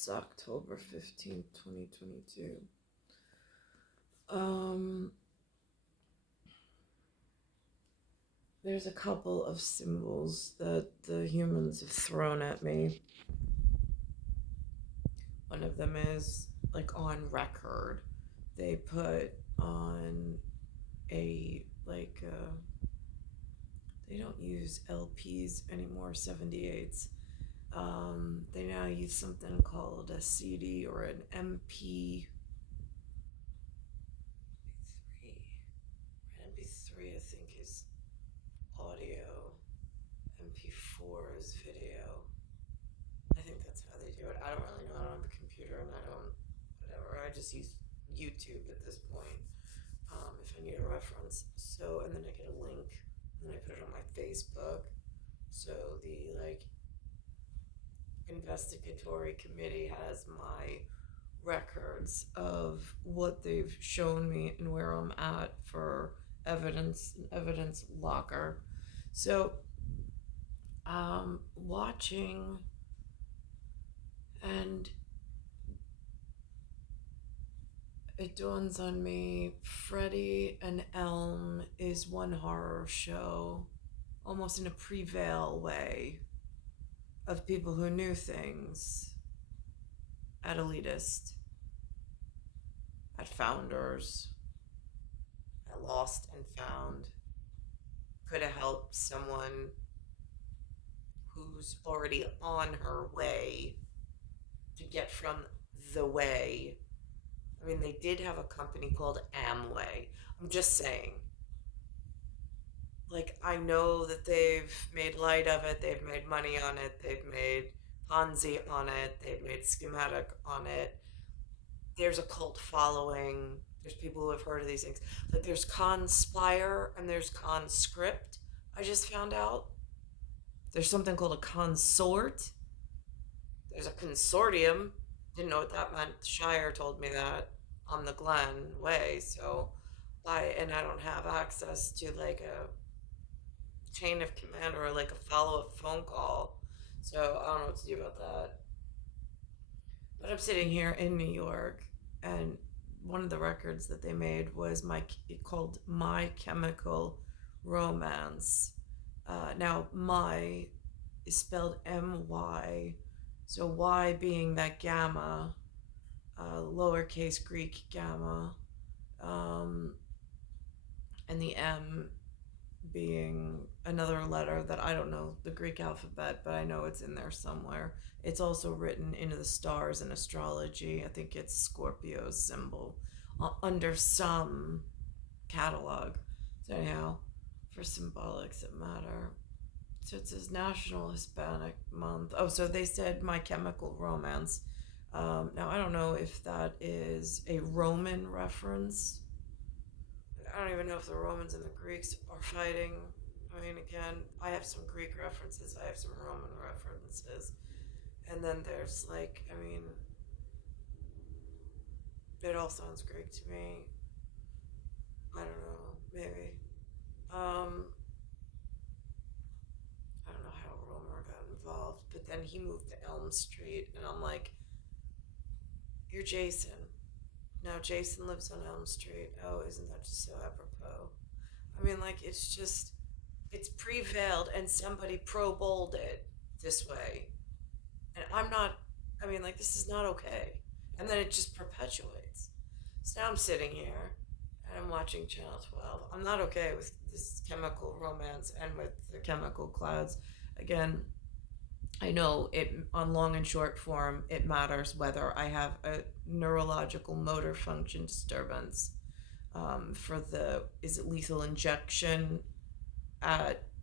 It's October 15th, 2022. There's a couple of symbols that the humans have thrown at me. One of them is like on record. They put on a they don't use LPs anymore, 78s. They now use something called a CD or an MP3. MP3, I think, is audio. MP4 is video. I think that's how they do it. I don't really know. I don't have a computer and I don't, whatever. I just use YouTube at this point if I need a reference. So, and then I get a link and then I put it on my Facebook. So the investigatory committee has my records of what they've shown me and where I'm at for evidence locker. So watching, and it dawns on me, Freddy and Elm is one horror show, almost in a Prevail way, of people who knew things at Elitist, at Founders, at Lost and Found, could have helped someone who's already on her way to get from the way. I mean, they did have a company called Amway. I'm just saying. Like, I know that they've made light of it, they've made money on it, they've made Ponzi on it, they've made schematic on it. There's a cult following. There's people who have heard of these things. Like, there's Conspire and there's Conscript. I just found out. There's something called a consort. There's a consortium. Didn't know what that meant. Shire told me that on the Glen way. So I don't have access to like a chain of command or like a follow-up phone call. So I don't know what to do about that. But I'm sitting here in New York, and one of the records that they made was called My Chemical Romance. Now, my is spelled M-Y, so Y being that gamma, lowercase Greek gamma, and the M being another letter that I don't know the Greek alphabet, but I know it's in there somewhere. It's also written into the stars in astrology. I think it's Scorpio's symbol under some catalog. So anyhow, for symbolics that matter. So it says National Hispanic Month. Oh, so they said My Chemical Romance. Now I don't know if that is a Roman reference. I don't even know if the Romans and the Greeks are fighting. I mean, again, I have some Greek references, I have some Roman references. And then there's it all sounds Greek to me. I don't know, maybe. I don't know how Romer got involved, but then he moved to Elm Street, and I'm like, you're Jason. Now Jason lives on Elm Street. Oh, isn't that just so apropos? I mean, it's prevailed and somebody pro-bowled it this way. And this is not okay. And then it just perpetuates. So now I'm sitting here and I'm watching Channel 12. I'm not okay with this chemical romance and with the chemical clouds. Again, I know it on long and short form, it matters whether I have a neurological motor function disturbance is it lethal injection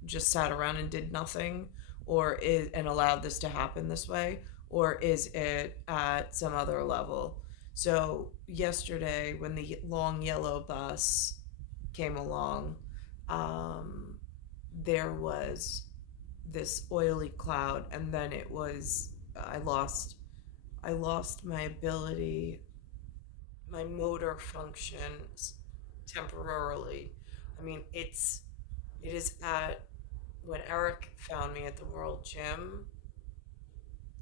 just sat around and did nothing, and allowed this to happen this way, or is it at some other level? So yesterday, when the long yellow bus came along, there was this oily cloud, and then I lost my ability, my motor functions temporarily. I mean, it is at when Eric found me at the World Gym,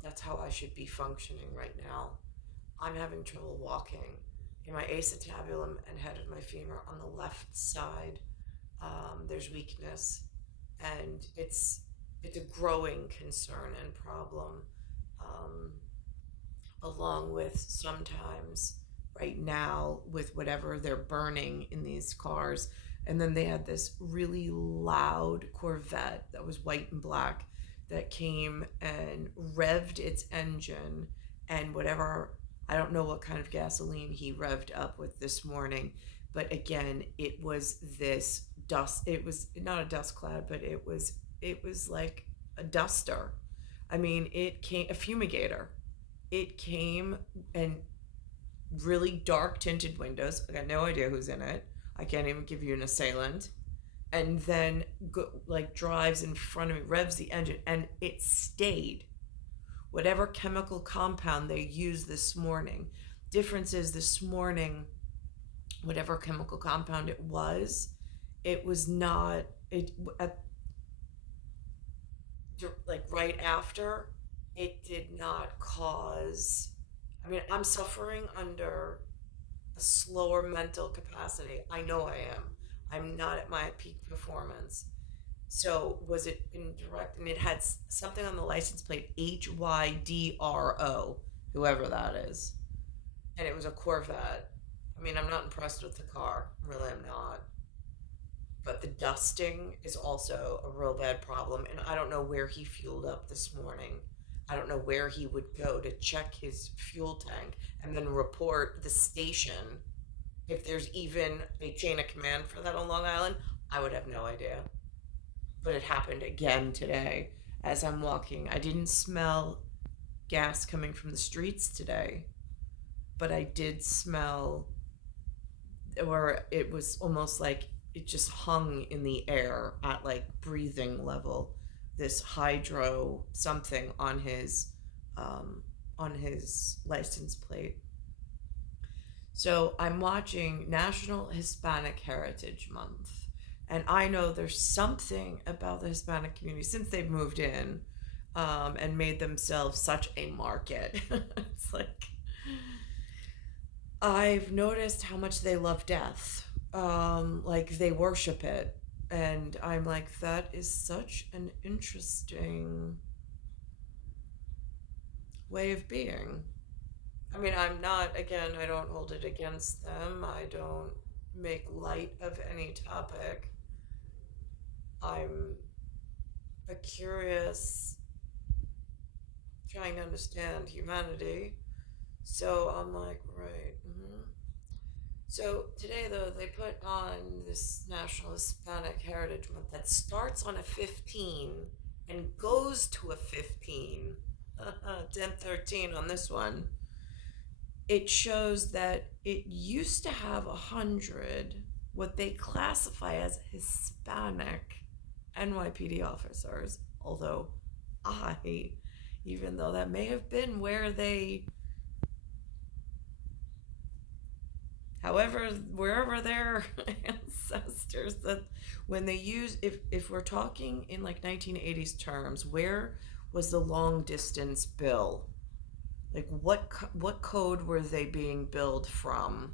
that's how I should be functioning right now. I'm having trouble walking. In my acetabulum and head of my femur on the left side, there's weakness, and it's a growing concern and problem. Um, Along with sometimes right now with whatever they're burning in these cars. And then they had this really loud Corvette that was white and black that came and revved its engine, and whatever, I don't know what kind of gasoline he revved up with this morning, but again, it was this dust. It was not a dust cloud, but it was like a duster. I mean, it came a fumigator. It came and really dark tinted windows. I got no idea who's in it. I can't even give you an assailant. And then like drives in front of me, revs the engine, and it stayed. Whatever chemical compound they used this morning. Difference is this morning, whatever chemical compound it was not it at like right after, it did not cause, I mean, I'm suffering under a slower mental capacity. I know I am. I'm not at my peak performance. So was it indirect? And it had something on the license plate, HYDRO, whoever that is. And it was a Corvette. I mean, I'm not impressed with the car. Really, I'm not. But the dusting is also a real bad problem. And I don't know where he fueled up this morning. I don't know where he would go to check his fuel tank and then report the station. If there's even a chain of command for that on Long Island, I would have no idea. But it happened again today as I'm walking. I didn't smell gas coming from the streets today, but I did smell, or it was almost like it just hung in the air at like breathing level. This hydro something on his license plate. So I'm watching National Hispanic Heritage Month, and I know there's something about the Hispanic community since they've moved in, and made themselves such a market. It's like I've noticed how much they love death. Like they worship it. And I'm like, that is such an interesting way of being. I mean, I'm not, again, I don't hold it against them. I don't make light of any topic. I'm a curious, trying to understand humanity. So I'm like, right. So today, though, they put on this National Hispanic Heritage Month that starts on a 15 and goes to a 15, 10, 13 on this one. It shows that it used to have 100, what they classify as Hispanic NYPD officers, although even though that may have been where they, however, wherever their ancestors, that when they use, if we're talking in like 1980s terms, where was the long distance bill? Like what code were they being billed from?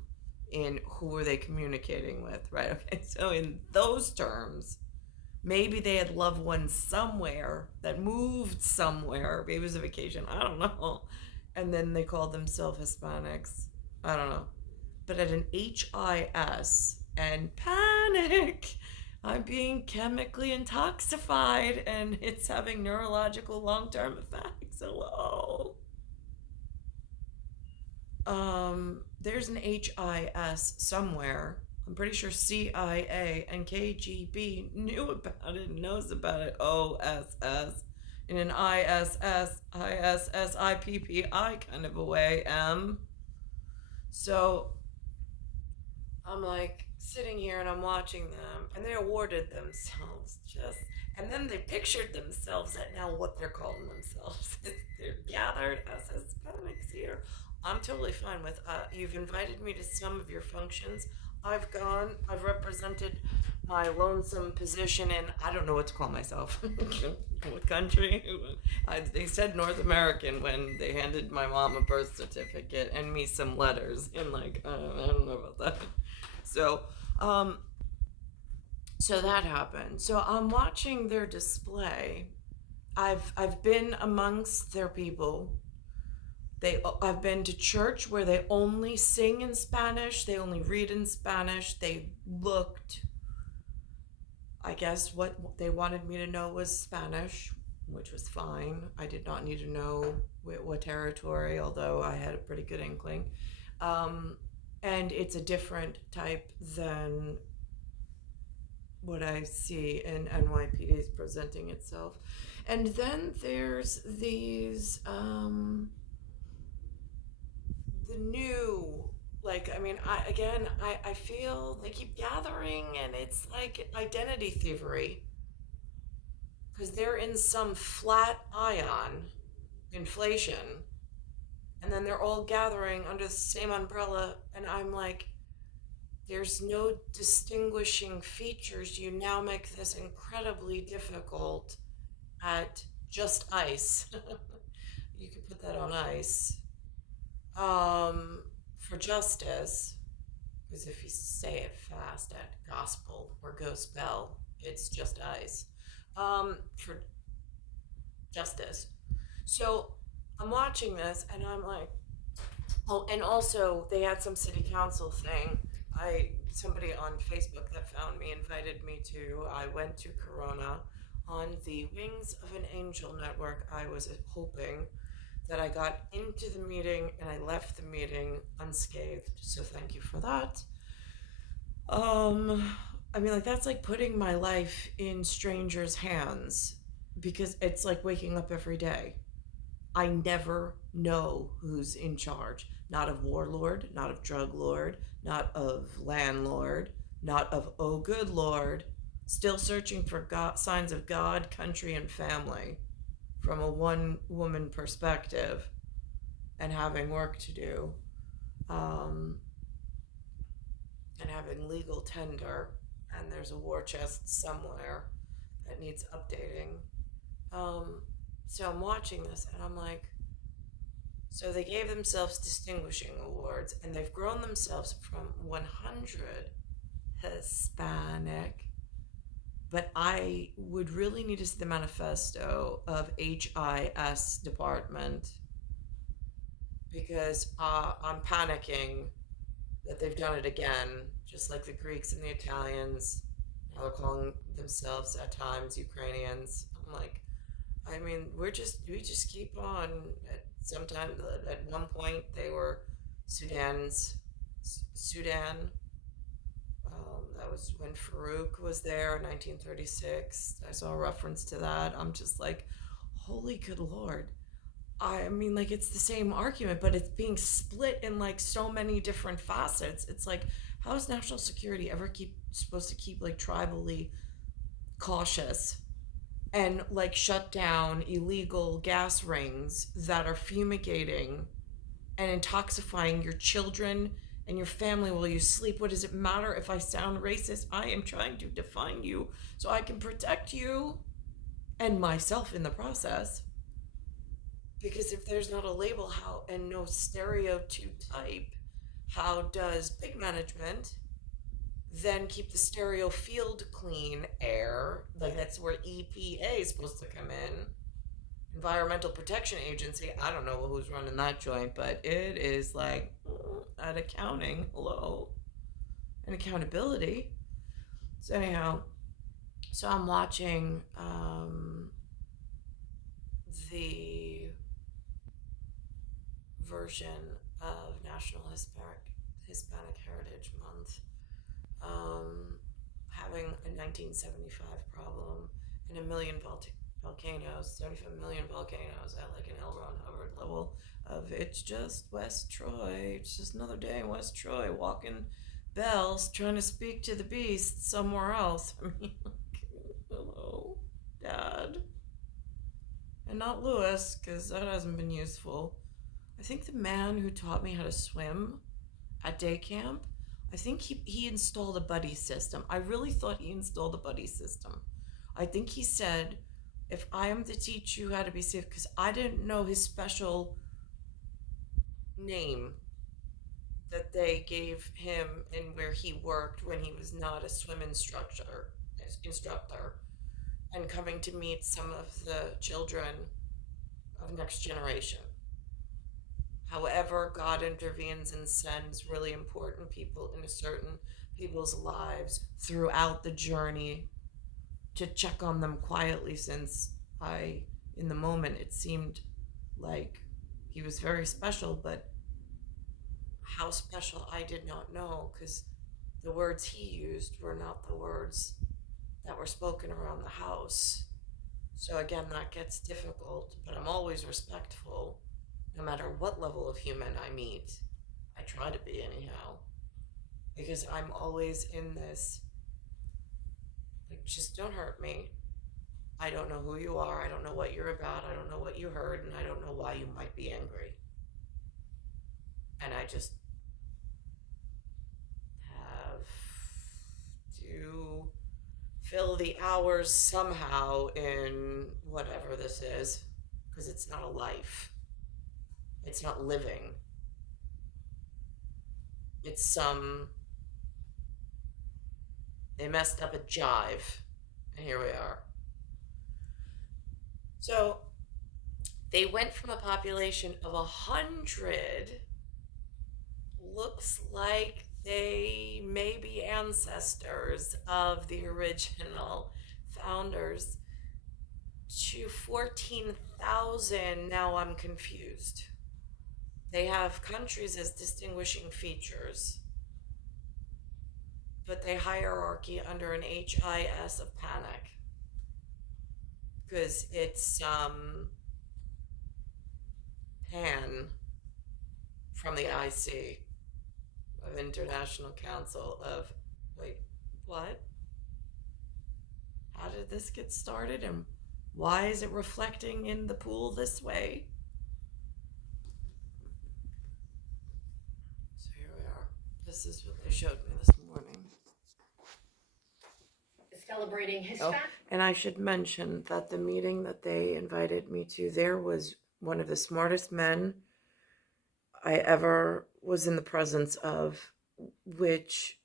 In who were they communicating with? Right. Okay. So in those terms, maybe they had loved ones somewhere that moved somewhere. Maybe it was a vacation. I don't know. And then they called themselves Hispanics. I don't know. But at an HIS and panic, I'm being chemically intoxicated and it's having neurological long-term effects. Hello. There's an HIS somewhere. I'm pretty sure CIA and KGB knew about it, knows about it. OSS. In an ISSIPPI kind of a way. So I'm like sitting here and I'm watching them, and they awarded themselves just, and then they pictured themselves at now what they're calling themselves. They're gathered as Hispanics here. I'm totally fine with, you've invited me to some of your functions. I've gone, I've represented my lonesome position in, I don't know what to call myself. What country? They said North American when they handed my mom a birth certificate and me some letters. And like, I don't know about that. So, um, so that happened. So I'm watching their display. I've been amongst their people. I've been to church where they only sing in Spanish, they only read in Spanish. They looked, I guess what they wanted me to know was Spanish, which was fine. I did not need to know what territory, although I had a pretty good inkling. Um, and it's a different type than what I see in NYPD is presenting itself. And then there's these, the new, like, I mean, I feel they keep gathering and it's like identity thievery because they're in some flat ion inflation, and then they're all gathering under the same umbrella, and I'm like, there's no distinguishing features. You now make this incredibly difficult at just ice. You could put that on ice. For justice, because if you say it fast at gospel or gospel, it's just ice. For justice. So I'm watching this and I'm like, oh, and also they had some city council thing. Somebody on Facebook that found me invited me to. I went to Corona on the Wings of an Angel network. I was hoping that I got into the meeting and I left the meeting unscathed. So thank you for that. I mean, like, that's like putting my life in strangers' hands because it's like waking up every day. I never know who's in charge. Not of warlord, not of drug lord, not of landlord, not of oh good lord. Still searching for God, signs of God, country, and family from a one woman perspective and having work to do, um, and having legal tender, and there's a war chest somewhere that needs updating. So I'm watching this and I'm like, so they gave themselves distinguishing awards and they've grown themselves from 100 Hispanic, but I would really need to see the manifesto of HIS department because I'm panicking that they've done it again, just like the Greeks and the Italians. Now they're calling themselves at times Ukrainians. I'm like, I mean, we just keep on. Sometimes at one point they were Sudan. That was when Farouk was there in 1936. I saw a reference to that. I'm just like, holy good lord. I mean, like, it's the same argument, but it's being split in like so many different facets. It's like, how is national security ever supposed to keep like tribally cautious and like shut down illegal gas rings that are fumigating and intoxifying your children and your family while you sleep? What does it matter if I sound racist? I am trying to define you so I can protect you and myself in the process. Because if there's not a label, how, and no stereotype, how does big management then keep the stereo field clean air? Like, that's where EPA is supposed to come in. Environmental Protection Agency. I don't know who's running that joint, but it is like at accounting, hello, and accountability. So anyhow, so I'm watching the version of National Hispanic Heritage Month, having a 1975 problem and a million volcanoes, 75 million volcanoes at like an L. Ron Hubbard level of it's just West Troy. It's just another day in West Troy, walking bells, trying to speak to the beast somewhere else. I mean, like, hello, Dad. And not Lewis, because that hasn't been useful. I think the man who taught me how to swim at day camp, I think he installed a buddy system. I really thought he installed a buddy system. I think he said, if I am to teach you how to be safe, because I didn't know his special name that they gave him and where he worked when he was not a swim instructor and coming to meet some of the children of next generation. However, God intervenes and sends really important people into certain people's lives throughout the journey to check on them quietly, since in the moment, it seemed like he was very special, but how special I did not know, because the words he used were not the words that were spoken around the house. So again, that gets difficult, but I'm always respectful no matter what level of human I meet. I try to be, anyhow, because I'm always in this, like, just don't hurt me. I don't know who you are. I don't know what you're about. I don't know what you heard, and I don't know why you might be angry. And I just have to fill the hours somehow in whatever this is, because it's not a life. It's not living. It's they messed up a jive, and here we are. So they went from a population of 100, looks like they may be ancestors of the original founders, to 14,000. Now I'm confused. They have countries as distinguishing features, but they hierarchy under an HIS of panic, because it's PAN from the IC of International Council of, wait, what? How did this get started, and why is it reflecting in the pool this way? So here we are. This is what they showed me this morning. Celebrating Hispanic. And I should mention that the meeting that they invited me to, there was one of the smartest men I ever was in the presence of, which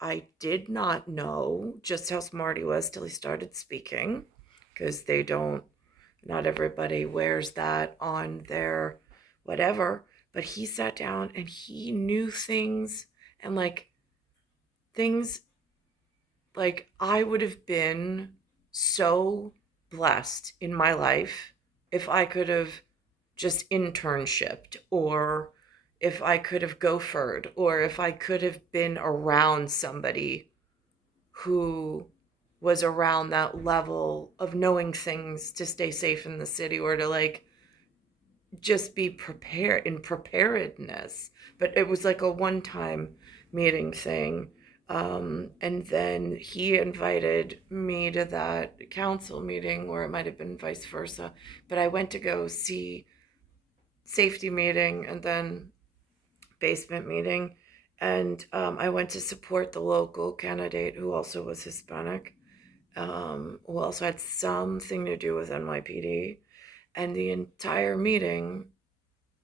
I did not know just how smart he was till he started speaking, because not everybody wears that on their whatever. But he sat down and he knew things, and things like I would have been so blessed in my life if I could have just internshipped, or if I could have gophered, or if I could have been around somebody who was around that level of knowing things to stay safe in the city, or to just be prepared in preparedness. But it was like a one-time meeting thing. And then he invited me to that council meeting, or it might have been vice versa. But I went to go see safety meeting and then basement meeting. And I went to support the local candidate who also was Hispanic, who also had something to do with NYPD. And the entire meeting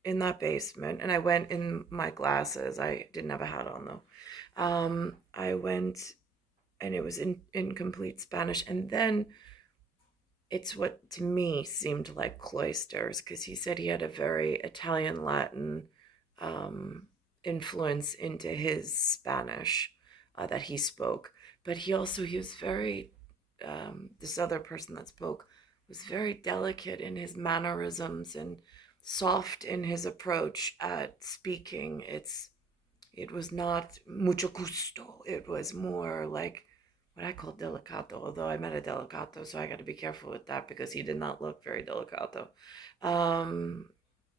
in that basement, and I went in my glasses. I didn't have a hat on though. I went, and it was in complete Spanish. And then it's what to me seemed like cloisters, because he said he had a very Italian Latin influence into his Spanish that he spoke. But he was very, this other person that spoke was very delicate in his mannerisms and soft in his approach at speaking. It was not mucho gusto. It was more like what I call delicato, although I met a delicato, so I got to be careful with that because he did not look very delicato.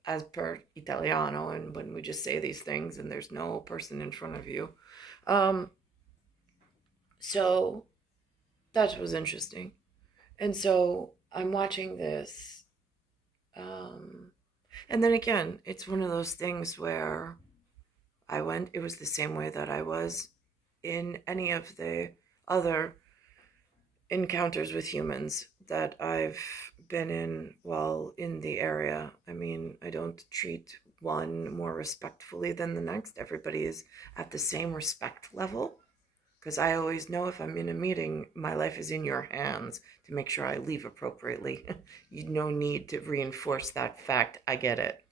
As per Italiano, and when we just say these things and there's no person in front of you. So that was interesting. And so I'm watching this. And then again, it's one of those things where I went, it was the same way that I was in any of the other encounters with humans that I've been in while in the area. I mean, I don't treat one more respectfully than the next. Everybody is at the same respect level because I always know if I'm in a meeting, my life is in your hands to make sure I leave appropriately. You no need to reinforce that fact. I get it.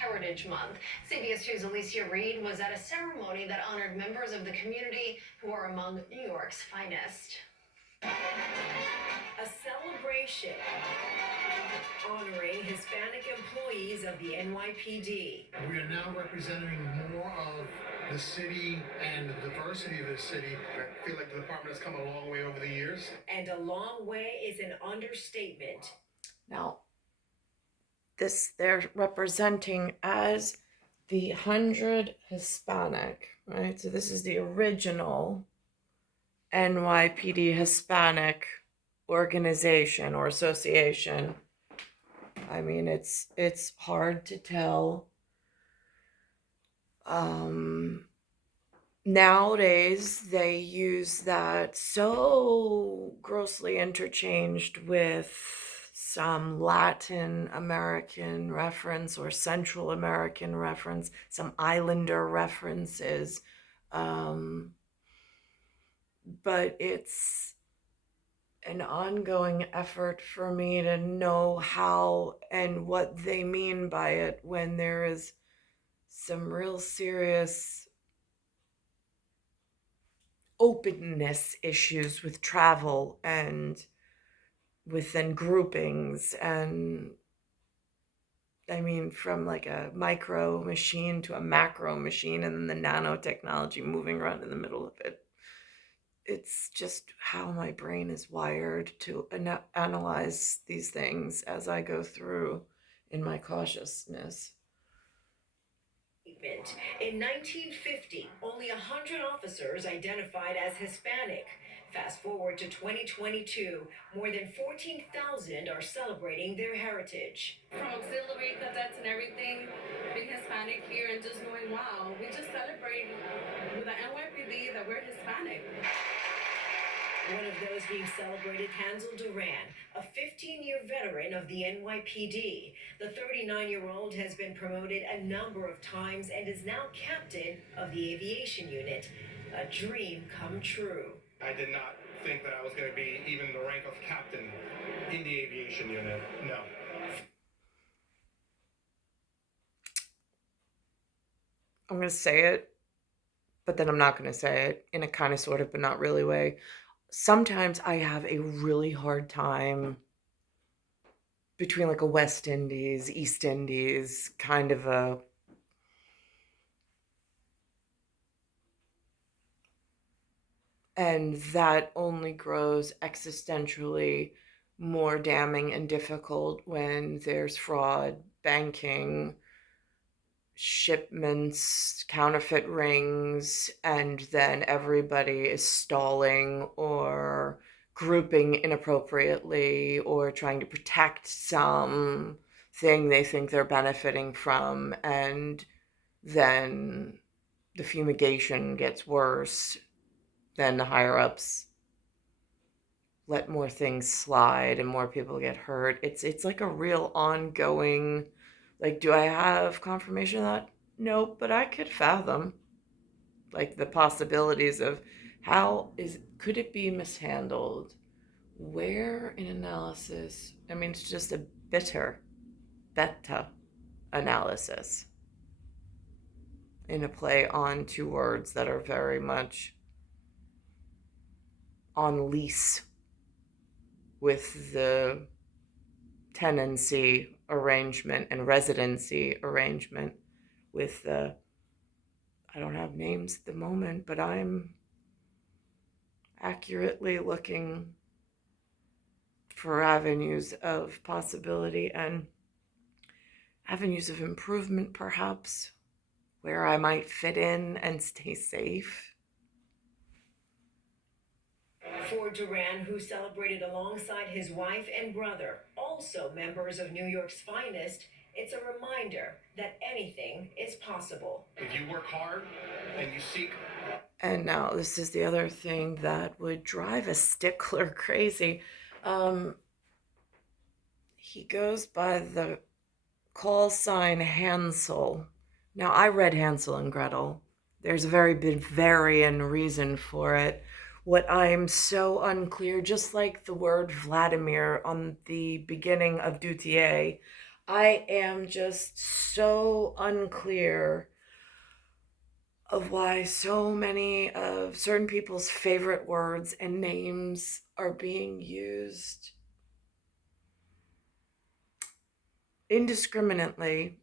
Heritage Month. CBS 2's Alicia Reed was at a ceremony that honored members of the community who are among New York's finest. A celebration honoring Hispanic employees of the NYPD. We are now representing more of the city and the diversity of the city. I feel like the department has come a long way over the years. And a long way is an understatement. Now, this they're representing as the 100 Hispanic, right? So this is the original NYPD Hispanic organization or association. I mean, it's hard to tell. Nowadays, they use that so grossly interchanged with some Latin American reference or Central American reference, some Islander references. But it's an ongoing effort for me to know how and what they mean by it when there is some real serious openness issues with travel and within groupings. And I mean, from like a micro machine to a macro machine and then the nanotechnology moving around in the middle of it. It's just how my brain is wired to analyze these things as I go through in my cautiousness. In 1950, only 100 officers identified as Hispanic. Fast forward to 2022, more than 14,000 are celebrating their heritage. From auxiliary cadets and everything, being Hispanic here and just going, wow, we just celebrate with the NYPD that we're Hispanic. One of those being celebrated, Hansel Duran, a 15-year veteran of the NYPD. The 39-year-old has been promoted a number of times and is now captain of the aviation unit. A dream come true. I did not think that I was going to be even the rank of captain in the aviation unit. No. I'm going to say it, but then I'm not going to say it in a kind of sort of, but not really way. Sometimes I have a really hard time between like a West Indies, East Indies kind of a and that only grows existentially more damning and difficult when there's fraud, banking, shipments, counterfeit rings, and then everybody is stalling or grouping inappropriately or trying to protect some thing they think they're benefiting from, and then the fumigation gets worse. Then the higher ups let more things slide and more people get hurt. It's like a real ongoing, like, do I have confirmation of that? Nope, but I could fathom like the possibilities of could it be mishandled? Where in analysis? I mean, it's just a beta analysis in a play on two words that are very much on lease with the tenancy arrangement and residency arrangement with the, I don't have names at the moment, but I'm accurately looking for avenues of possibility and avenues of improvement, perhaps, where I might fit in and stay safe. For Duran, who celebrated alongside his wife and brother, also members of New York's finest, It's a reminder that anything is possible. If you work hard and you seek. And now this is the other thing that would drive a stickler crazy. He goes by the call sign Hansel. Now, I read Hansel and Gretel. There's a very Bavarian reason for it. What I'm so unclear, just like the word Vladimir on the beginning of Dutier, I am just so unclear of why so many of certain people's favorite words and names are being used indiscriminately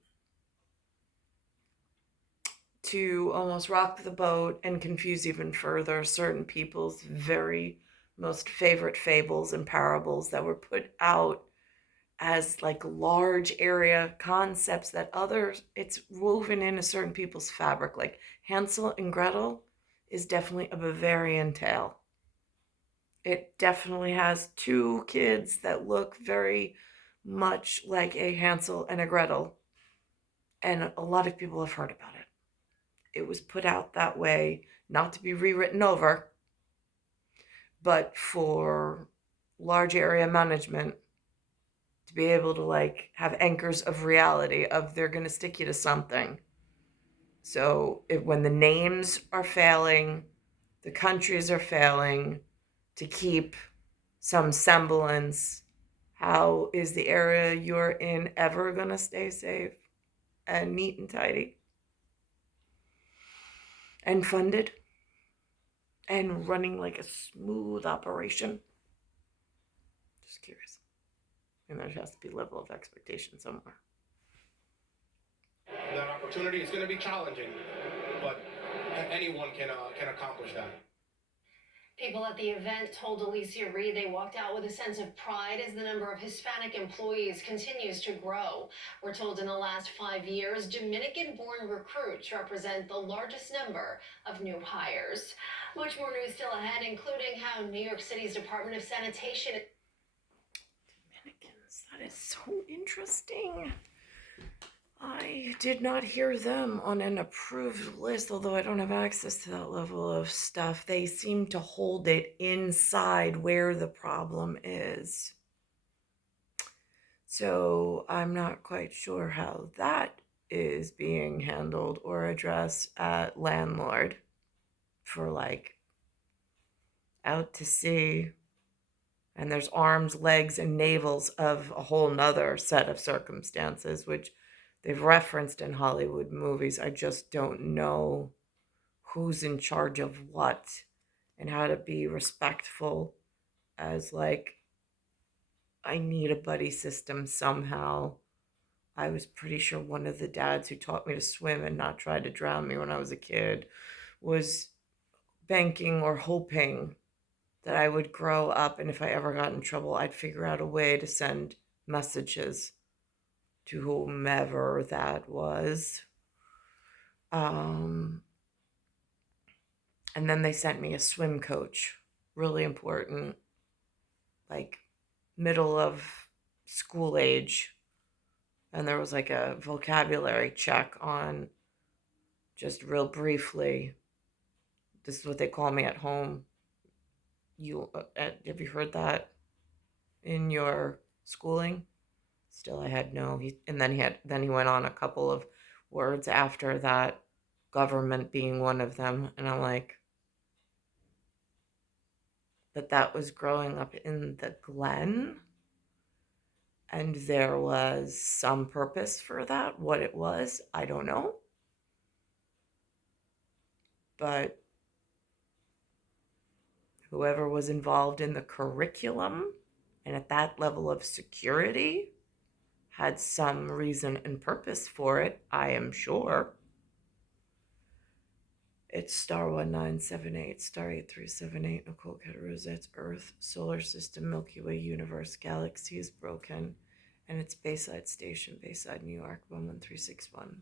to almost rock the boat and confuse even further certain people's very most favorite fables and parables that were put out as like large area concepts that others, it's woven into certain people's fabric. Like Hansel and Gretel is definitely a Bavarian tale. It definitely has two kids that look very much like a Hansel and a Gretel, and a lot of people have heard about it. It was put out that way, not to be rewritten over, but for large area management to be able to like have anchors of reality of they're going to stick you to something. So when the names are failing, the countries are failing to keep some semblance, how is the area you're in ever going to stay safe and neat and tidy and funded and running like a smooth operation? Just curious. And there has to be a level of expectation somewhere. That opportunity is going to be challenging, but anyone can accomplish that. People at the event told Alicia Reed they walked out with a sense of pride as the number of Hispanic employees continues to grow. We're told in the last 5 years, Dominican-born recruits represent the largest number of new hires. Much more news still ahead, including how New York City's Department of Sanitation... Dominicans, that is so interesting. I did not hear them on an approved list, although I don't have access to that level of stuff. They seem to hold it inside where the problem is. So I'm not quite sure how that is being handled or addressed at landlord for like out to sea. And there's arms, legs, and navels of a whole nother set of circumstances, which they've referenced in Hollywood movies. I just don't know who's in charge of what and how to be respectful as like, I need a buddy system somehow. I was pretty sure one of the dads who taught me to swim and not try to drown me when I was a kid was banking or hoping that I would grow up, and if I ever got in trouble, I'd figure out a way to send messages to whomever that was. And then they sent me a swim coach, really important, like middle of school age. And there was like a vocabulary check on just real briefly. This is what they call me at home. Have you heard that in your schooling? Still, I had no. Then he went on a couple of words after that, government being one of them, and I'm like, but that was growing up in the Glen, and there was some purpose for that. What it was, I don't know, but whoever was involved in the curriculum and at that level of security had some reason and purpose for it, I am sure. It's star 1978, star 8378, Nicole, Cattaruzza. It's Earth, solar system, Milky Way, universe, galaxy is broken, and it's Bayside Station, Bayside, New York, 11361.